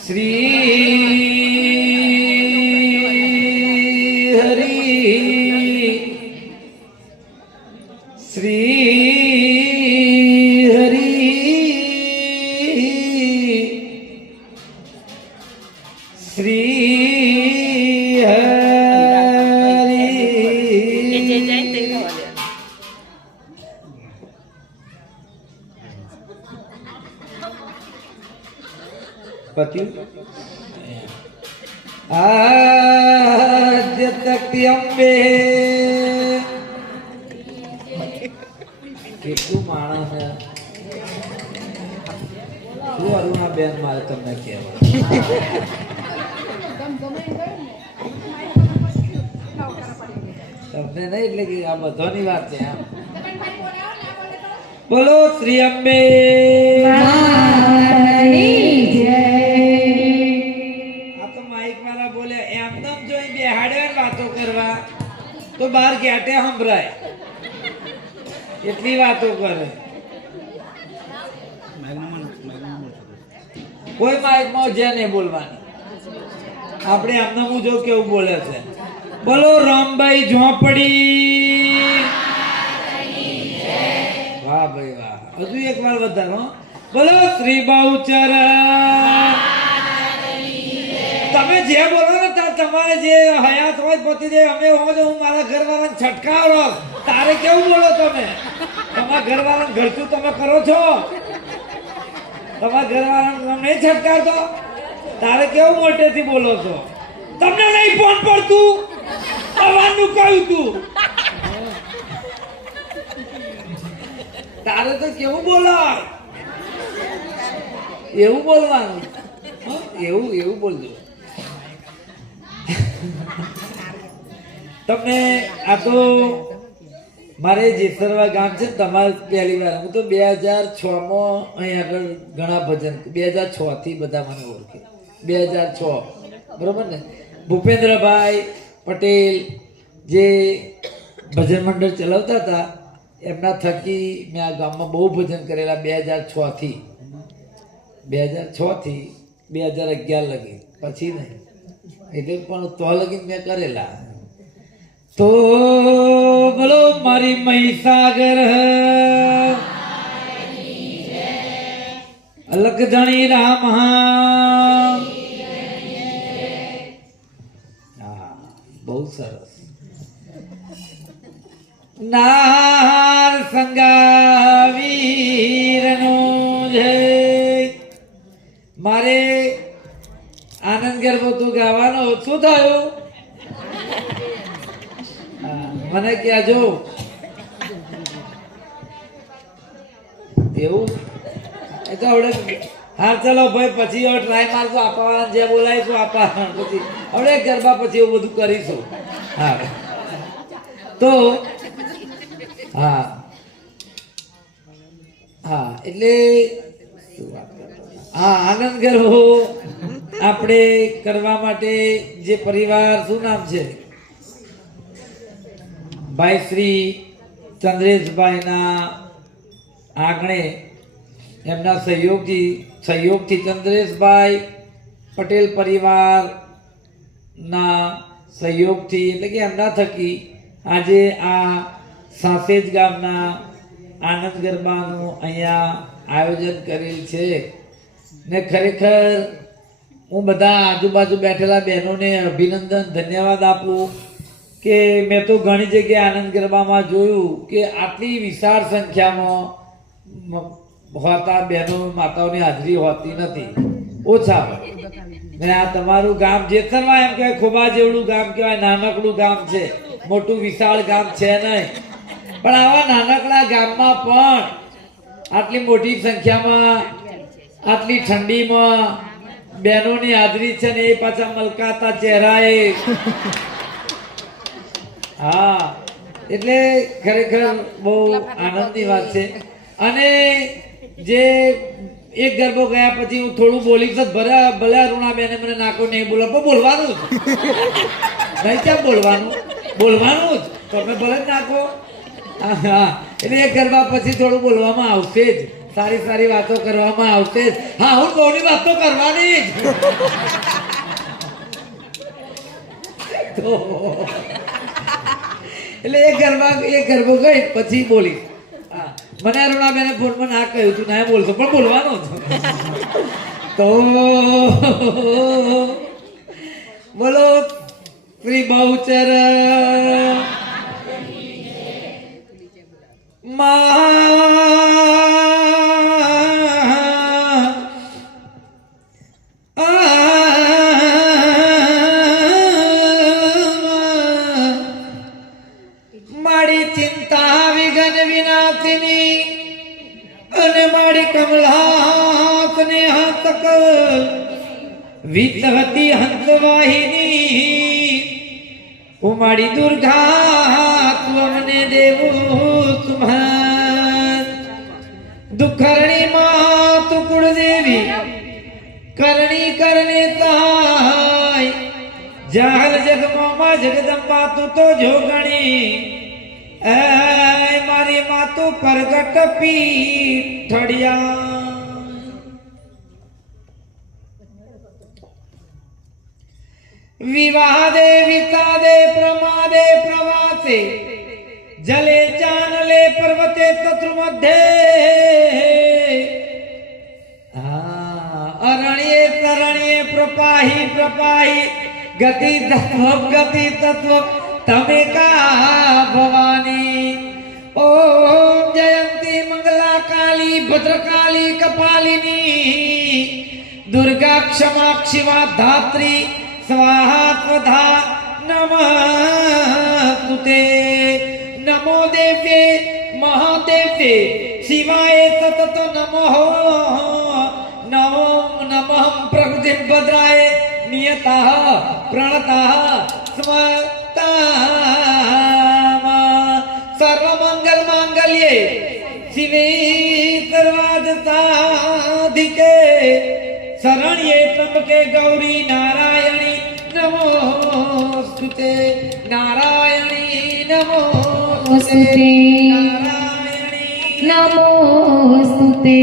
શ્રી હરિ શ્રી હરિ શ્રી हरि आद्य तक्ति अंबे કેટલું માણસ છે શું અરુણા બેન મારે તમને કહેવા તમને નહીં એટલે કે આ બધાની વાત છે આમ બોલો શ્રી અંબે વાતો કરવા તો બાર ગેટે સંભળાય એટલી વાતો કરે કોઈ માઇકમાં જે નહીં બોલવાની આપણે આમને હું જો કેવું બોલે છે બોલો રામભાઈ ઝોપડી વાહ ભાઈ વાહ હજુ એક વાર વધારો બોલો શ્રી બહુચર તમે જે બોલો ને તમારે જે હયાત હોય પતિદેવ અમે હોય હું મારા ઘરવાળાને છટકાવો તારે કેવું બોલો તમે તમારા ઘરવાળાને ઘરતું તમે કરો છો તમારા ઘરવાળાને તમે નહીં છટકાવતો તારે કેવું મોટેથી બોલો છો તમને નહીં ફોન પડતું આવવાનું કહ્યું તું તારે તો કેવું બોલો એવું બોલવાનું એવું બોલજો તમને આ તો મારે જેસરવા ગામ છે તમારે પહેલી વાર હું તો 2006 અહીં આગળ ઘણા ભજન 2006 થી બધા મને ઓળખે 2006 બરોબર ને ભૂપેન્દ્રભાઈ પટેલ જે ભજન મંડળ ચલાવતા હતા એમના થકી મેં આ ગામમાં બહુ ભજન કરેલા 2006 થી 2011 લગી પછી નહીં એટલે પણ તો લગી મેં કરેલા તો બોલો મારી મહીસાગર અલગ જાણી રામ બહુ સરસ નાર સંગાવીરનો જય મારે આનંદ ગરબો તું ગાવાનો શું થયું મને કહેજો એવું એ તો હવે હા ચલો ભાઈ પછી હવે ટ્રાય મારશું આપવાના જે બોલાવીશું આપવા પછી હવે ગરબા પછી એવું બધું કરીશું હા તો હા હા એટલે હા આનંદ ગરબો આપણે કરવા માટે જે પરિવાર શું નામ છે ભાઈ શ્રી ચંદ્રેશભાઈના આંગણે એમના સહયોગથી ચંદ્રેશભાઈ પટેલ પરિવારના સહયોગથી એટલે કે એમના થકી આજે આ સાસેજ ગામના આનંદ ગરબાનું અહીંયા આયોજન કરેલ છે ને ખરેખર હું બધા આજુબાજુ બેઠેલા બહેનોને અભિનંદન ધન્યવાદ આપું કે મેં તો ઘણી જગ્યાએ આનંદ ગરબામાં જોયું કે આટલી વિશાળ સંખ્યામાં હોતા બહેનો માતાઓની હાજરી હોતી નથી ઓછા ને આ તમારું ગામ જેતરમાં એમ કહેવાય ખોબા જેવડું ગામ કહેવાય નાનકડું ગામ છે મોટું વિશાળ ગામ છે નહીં પણ આવા નાનકડા ગામમાં પણ આટલી મોટી સંખ્યામાં આટલી ઠંડીમાં બહેનોની હાજરી છે ને એ પાછા મલકાતા ચહેરાએ હા એટલે ખરેખર બહુ આનંદની વાત છે અને જે એક ગરબો ગયા પછી હું થોડું બોલી તો ભલે અરુણાબેને મને નાખો નહીં બોલો પણ બોલવાનું જ નહીં ક્યાં બોલવાનું જ તમે ભલે જ નાખો હા એટલે એક ગરબા પછી થોડું બોલવામાં આવશે જ સારી સારી વાતો કરવામાં આવશે. હા, હું બહુની વાતો કરવાની જ. તો એટલે એ ગરબો ગઈ પછી બોલી. હા, મને અરુણાબેને ફોનમાં ના કહ્યું તું ના બોલતો પણ બોલવાનો હતો. તો બોલો શ્રી બહુચર મારી ચિંતા વિઘન વિનાશિની અને મારી કમલાસને હંતક વિતહતી હંસવાહિની ઉમાડી દુર્ગા તું અમને દેવું સુમન દુઃખરણી માં તું કુળદેવી કરણી કરને તાય જાહલ જગમાં જગદંબા તું તો જોગણી એ મારી માં તું પ્રગટ પીઠડિયા विवादे वितादे प्रमादे प्रवासे जले जानले पर्वते तत्र मध्ये अरण्ये तरण्ये प्रपाहि प्रपाहि गति तत्व तमे का भवानी ओम जयंती मंगला काली भद्रकाली कपालिनी दुर्गा क्षमा शिवा धात्री स्वाहा स्वधा नमस्तुते नमो देव्ये महादेव्ये शिवाय सतत नमः नमो नमः प्रकृति भद्राय नियतः प्रणतः स्मताम सर्वमंगल मांगल्ये शिवे सर्वार्थ साधिके शरण्ये त्र्यंबके गौरी नारायणी नमोस्तुते नारायणी नमोस्तुते नारायणी नमोस्तुते।